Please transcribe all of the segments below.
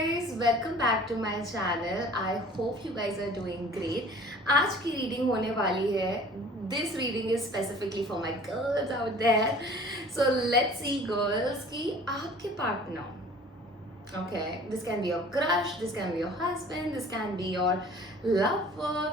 guys, welcome back to my channel. I hope you guys are doing great. आज की reading होने वाली है. This reading is specifically for my girls out there. So let's see girls कि आपके partner, okay, this can be your crush, this can be your husband, this can be your lover,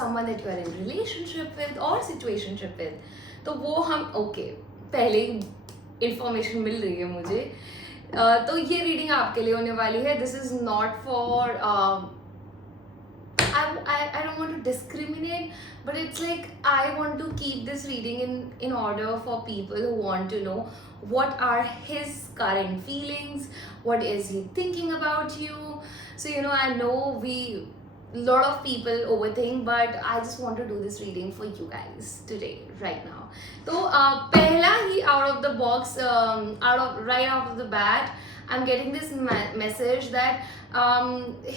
someone that you are in relationship with or situationship with. तो वो हम पहले ही information मिल रही है मुझे. तो ये रीडिंग आपके लिए होने वाली है. This is not for I don't want to discriminate, but it's like I want to keep this reading in order for people who want to know what are his current feelings, what is he thinking about you. So I know lot of people overthink, but I just want to do this reading for you guys today right now. तो पहला ही out of the box, right out of the bat, I'm getting this message that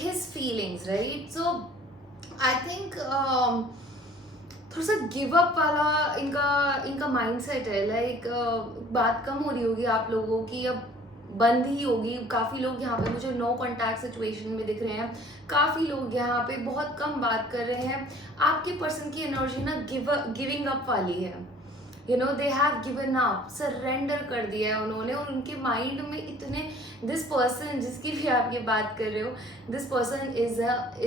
his feelings, right? So I think थोड़ा सा give up वाला इनका mindset है. Like बात कम हो रही होगी आप लोगों की, अब बंद ही होगी. काफ़ी लोग यहाँ पे मुझे नो कॉन्टैक्ट सिचुएशन में दिख रहे हैं. काफ़ी लोग यहाँ पे बहुत कम बात कर रहे हैं. आपके पर्सन की एनर्जी ना गिविंग अप वाली है. They have given up, surrender कर दिया है उन्होंने. और उनके माइंड में इतने, दिस पर्सन जिसकी भी आप ये बात कर रहे हो, this person is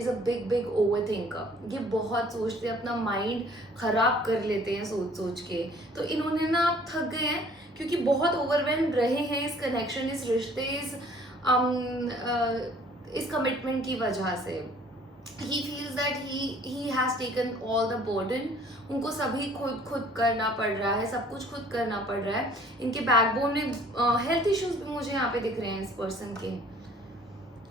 a big over thinker. ये बहुत सोचते हैं, अपना माइंड खराब कर लेते हैं सोच के. तो इन्होंने ना थक गए हैं क्योंकि बहुत ओवरवेल्म रहे हैं इस कनेक्शन, इस रिश्ते, इस कमिटमेंट की वजह से. He feels that he has taken all the burden. उनको सभी खुद करना पड़ रहा है, सब कुछ खुद करना पड़ रहा है. इनके बैकबोन में हेल्थ इश्यूज भी मुझे यहाँ पे दिख रहे हैं इस पर्सन के.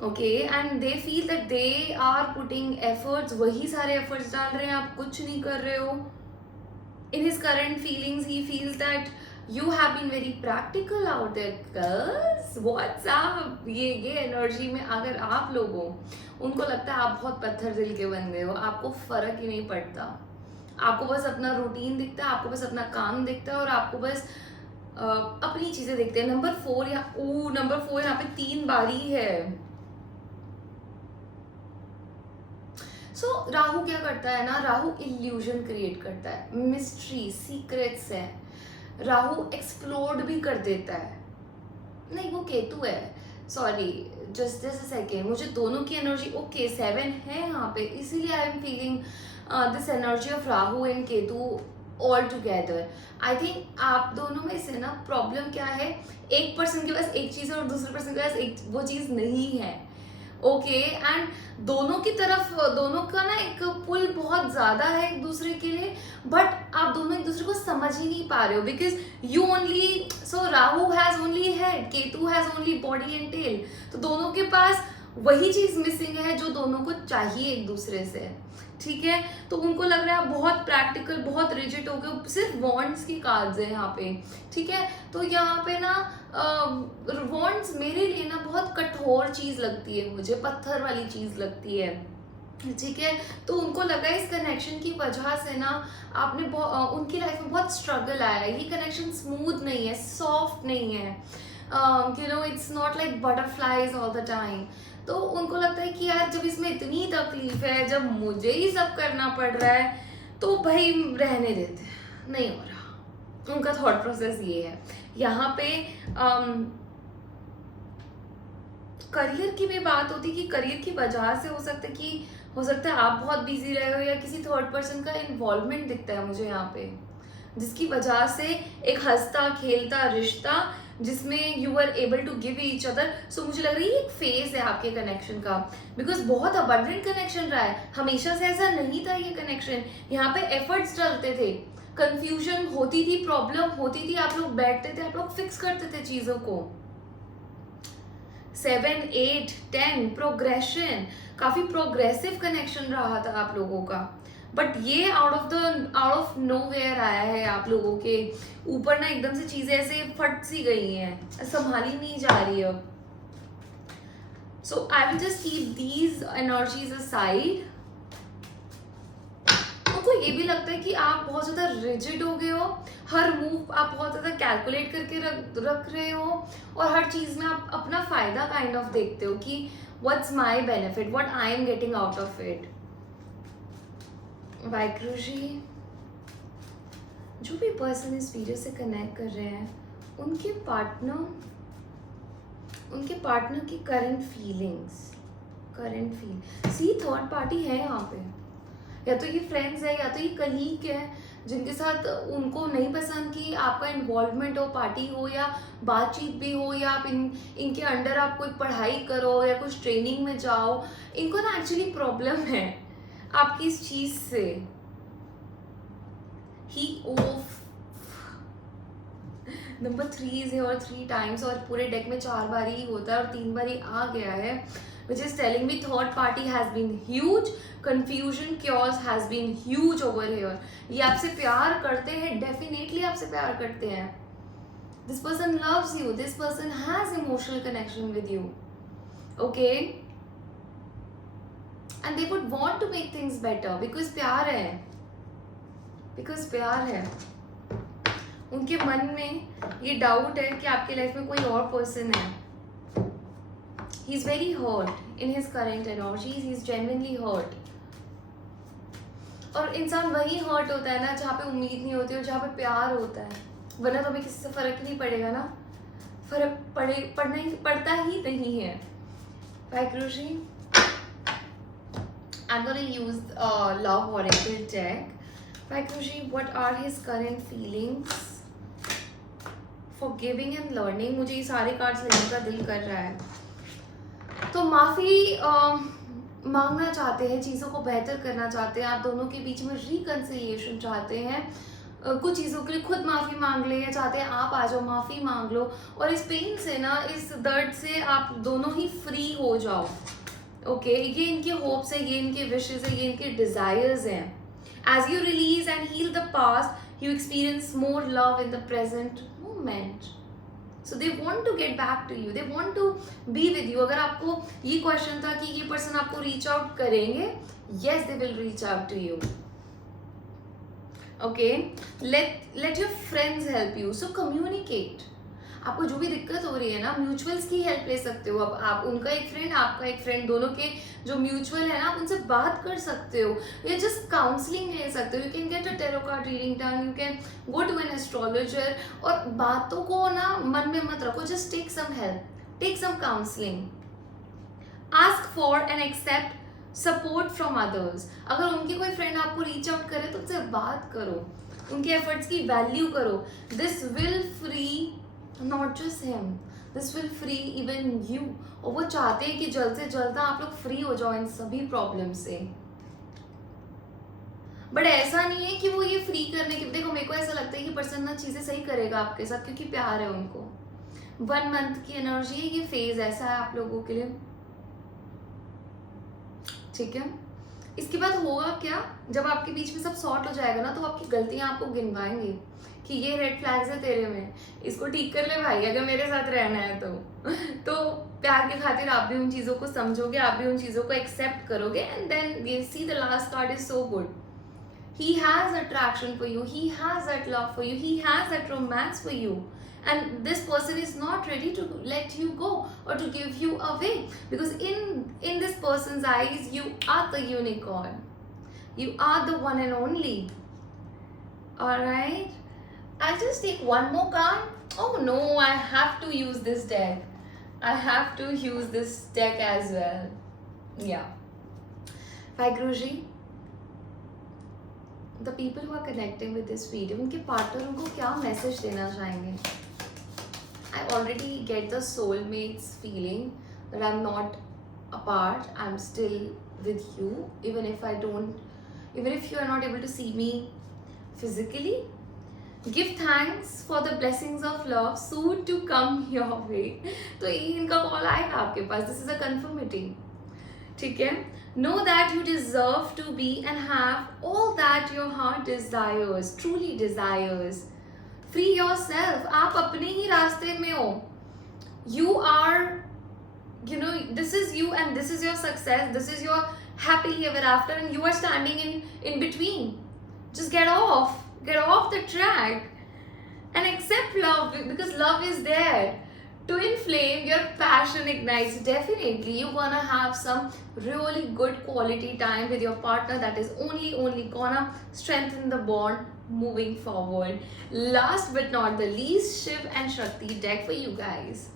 Okay, and they feel that they are putting efforts, वही सारे एफर्ट्स डाल रहे हैं, आप कुछ नहीं कर रहे हो. In his current feelings, he feels that you have been very practical out there, girls. What's up? ये एनर्जी में अगर आप लोग हो, उनको लगता है आप बहुत पत्थर दिल के बंदे हो, आपको फर्क ही नहीं पड़ता. आपको बस अपना रूटीन दिखता है, आपको बस अपना काम दिखता है, और आपको बस अपनी चीजें दिखते हैं. नंबर 4 यहाँ पे 3 बारी है. सो राहु क्या करता है ना, राहु इल्यूजन क्रिएट करता है, मिस्ट्री, सीक्रेट्स है. राहु एक्सप्लोड भी कर देता है. नहीं, वो केतु है, सॉरी, जस्ट अ सेकेंड. मुझे दोनों की एनर्जी 7 है यहाँ पे, इसीलिए I am feeling this energy of Rahu and Ketu all together. I think आप दोनों में से ना प्रॉब्लम क्या है, एक पर्सन के पास एक चीज़ है और दूसरे पर्सन के पास वो चीज़ नहीं है. ओके, एंड दोनों की तरफ, दोनों का ना एक पुल बहुत ज़्यादा है एक दूसरे के लिए, बट आप दोनों एक दूसरे को समझ ही नहीं पा रहे हो. Because you only, so Rahu has only head, Ketu has only body and tail. तो दोनों के पास वही चीज़ मिसिंग है जो दोनों को चाहिए एक दूसरे से. ठीक है, तो उनको लग रहा है आप बहुत प्रैक्टिकल, बहुत रिजिड हो गए. सिर्फ वॉन्ट्स की कार्ड्स है यहाँ पे. ठीक है, तो यहाँ पे ना वॉन्ट्स मेरे लिए ना बहुत कठोर चीज़ लगती है, मुझे पत्थर वाली चीज़ लगती है. ठीक है, तो उनको लगा इस कनेक्शन की वजह से ना आपने उनकी लाइफ में बहुत स्ट्रगल आया है. ये कनेक्शन स्मूथ नहीं है, सॉफ्ट नहीं है. It's not like butterflies all the time. तो उनको लगता है कि यार जब इसमें इतनी तकलीफ है, जब मुझे ही सब करना पड़ रहा है, तो भाई रहने देते. नहीं हो रहा, उनका थॉट प्रोसेस ये है. यहाँ पे करियर की भी बात होती कि करियर की वजह से हो सकता है आप बहुत बिजी रहे हो, या किसी थर्ड पर्सन का इन्वॉल्वमेंट दिखता है मुझे यहाँ पे, जिसकी वजह से एक हंसता खेलता रिश्ता जिसमें you are able to give each other. So मुझे लग रहा है ये एक फेज है आपके कनेक्शन का, बिकॉज बहुत अबंडेंट कनेक्शन रहा है. हमेशा से ऐसा नहीं था ये कनेक्शन. यहाँ पे एफर्ट्स डालते थे, कंफ्यूजन होती थी, प्रॉब्लम होती थी, आप लोग बैठते थे, आप लोग फिक्स करते थे चीज़ों को. 7, 8, 10 प्रोग्रेशन, काफ़ी प्रोग्रेसिव कनेक्शन रहा था आप लोगों का. बट ये आउट ऑफ नो वेयर आया है. आप लोगों के ऊपर ना एकदम से चीज़ें ऐसे फट सी गई हैं, संभाली नहीं जा रही है. So I will just keep these energies aside. उनको ये भी लगता है कि आप बहुत ज़्यादा रिजिड हो गए हो, हर मूव आप बहुत ज़्यादा कैलकुलेट करके रख रहे हो, और हर चीज़ में आप अपना फ़ायदा काइंड ऑफ देखते हो कि what's my benefit, what I am getting out of it. Waheguru ji, जो भी पर्सन इस वीडियो से कनेक्ट कर रहे हैं, उनके पार्टनर की करंट फील सी थर्ड पार्टी है यहाँ पे, या तो ये फ्रेंड्स है या तो ये कलीग है जिनके साथ उनको नहीं पसंद कि आपका इन्वॉल्वमेंट हो, पार्टी हो या बातचीत भी हो, या आप इनके अंडर आप कोई पढ़ाई करो या कुछ ट्रेनिंग में जाओ। इनको ना एक्चुअली प्रॉब्लम है आपकी इस चीज से। ही नंबर 3 इज हियर 3 टाइम्स, और पूरे डेक में 4 बार ही होता है और 3 बार ही आ गया है, which is telling me third party has been huge, confusion chaos has been huge over here। ये आपसे प्यार करते हैं, definitely आपसे प्यार करते हैं। This person loves you, this person has emotional connection with you, okay? And they would want to make things better because प्यार है। उनके मन में ये डाउट है कि आपके लाइफ में कोई और पर्सन है। He is very hurt in his current energies. He is genuinely hurt. और इंसान वही हर्ट होता है ना जहाँ पे उम्मीद नहीं होती और जहाँ पे प्यार होता है, वरना तो अभी किसी से फर्क नहीं पड़ेगा ना, पड़ता ही नहीं है। Waheguru ji, I'm going to use Love Oracle deck. Waheguru ji, what are his current feelings? Forgiving and learning, मुझे ये सारे कार्ड्स लेने का दिल कर रहा है। तो माफ़ी मांगना चाहते हैं, चीज़ों को बेहतर करना चाहते हैं, आप दोनों के बीच में रिकन्सिलिएशन चाहते हैं, कुछ चीज़ों के लिए खुद माफ़ी मांग ले, या चाहते हैं आप आ जाओ माफ़ी मांग लो और इस पेन से ना, इस दर्द से आप दोनों ही फ्री हो जाओ। ओके, ये इनके होप्स है, ये इनके विशेस है, ये इनके डिज़ायर्स हैं। As you release and heal the past, you experience more love in the present moment. So they want to get back to you, they want to be with you। अगर आपको ये question था कि ये person आपको reach out करेंगे, yes they will reach out to you। Okay, let your friends help you, so communicate। आपको जो भी दिक्कत हो रही है ना, म्यूचुअल्स की हेल्प ले सकते हो। अब आप उनका एक फ्रेंड, आपका एक फ्रेंड, दोनों के जो म्यूचुअल है ना, आप उनसे बात कर सकते हो या जस्ट काउंसलिंग ले सकते हो। You can get a tarot card reading done, you can go to an astrologer. और बातों को ना मन में मत रखो, just take some help, take some counselling, ask for and accept support from others. अगर उनके कोई फ्रेंड आपको रीच आउट करे तो उनसे बात करो, उनके एफर्ट्स की वैल्यू करो। This will free not just him, this will free even you. और वो चाहते हैं कि जल्द से जल्द आप लोग फ्री हो जाओ इन सभी प्रॉब्लम से। बट ऐसा नहीं है कि वो ये फ्री करने के, देखो मेरे को ऐसा लगता है कि पर्सन ना चीजें सही करेगा आपके साथ क्योंकि प्यार है उनको। 1 मंथ की एनर्जी है, ये फेज ऐसा है आप लोगों के लिए, ठीक है। इसके बाद होगा क्या, जब आपके बीच में सब सॉर्ट हो जाएगा ना, तो आपकी गलतियां आपको गिनवाएंगे कि ये रेड फ्लैग्स है तेरे में, इसको ठीक कर ले भाई अगर मेरे साथ रहना है तो प्यार के खातिर आप भी उन चीज़ों को समझोगे, आप भी उन चीज़ों को एक्सेप्ट करोगे। And then you see the last card is so good. He has attraction for you, he has that love for you, he has that romance for you, and this person is not ready to let you go or to give you away, because in this person's eyes you are the unicorn, you are the one and only। All right, I'll just take one more card. Oh no, I have to use this deck, I have to use this deck as well। Yeah, Waheguru ji, the people who are connecting with this video, उनके partner उनको क्या message देना चाहेंगे? I already get the soulmates feeling that I'm not apart, I'm still with you, even if you are not able to see me physically। Give thanks for the blessings of love soon to come your way। तो ये इनका call आएगा आपके पास, this is a conformity, ठीक है। Know that you deserve to be and have all that your heart desires, truly desires। Free yourself, आप अपने ही रास्ते में हो। You are, you know, this is you and this is your success, this is your happily ever after, and you are standing in between। Just get off the track and accept love, because love is there. Twin flame, your passion ignites. Definitely, you're gonna have some really good quality time with your partner that is only gonna strengthen the bond moving forward. Last but not the least, Shiv and Shakti deck for you guys.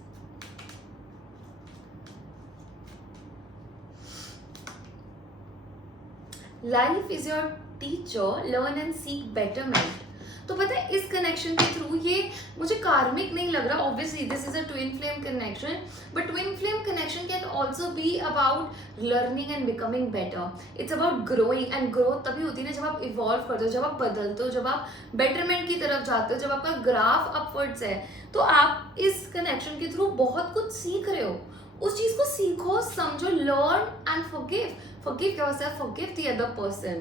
Life is your teacher, learn and seek betterment. तो पता है इस connection के through, ये मुझे कार्मिक नहीं लग रहा, obviously this is a twin flame connection, but twin flame connection can also be about learning and becoming better. It's about growing, and growth तभी होती है ना जब आप इवॉल्व करते हो, जब आप बदलते हो, जब आप बेटरमेंट की तरफ जाते हो, जब आपका ग्राफ अपवर्ड्स है. तो आप इस कनेक्शन के थ्रू बहुत कुछ सीख रहे हो. उस चीज को सीखो, समझो, learn and forgive yourself, forgive the other person,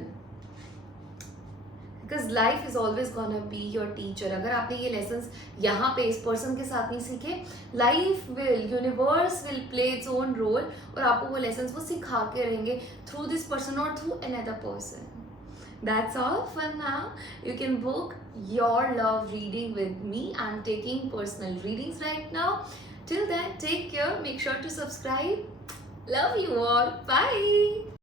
because life is always gonna be your teacher. अगर आपने ये lessons यहाँ पे इस person के साथ नहीं सीखे, life will, universe will play its own role, और आपको वो lessons वो सिखा के रहेंगे through this person or through another person. That's all for now. You can book your love reading with me. I'm taking personal readings right now. Till then, take care. Make sure to subscribe. Love you all. Bye.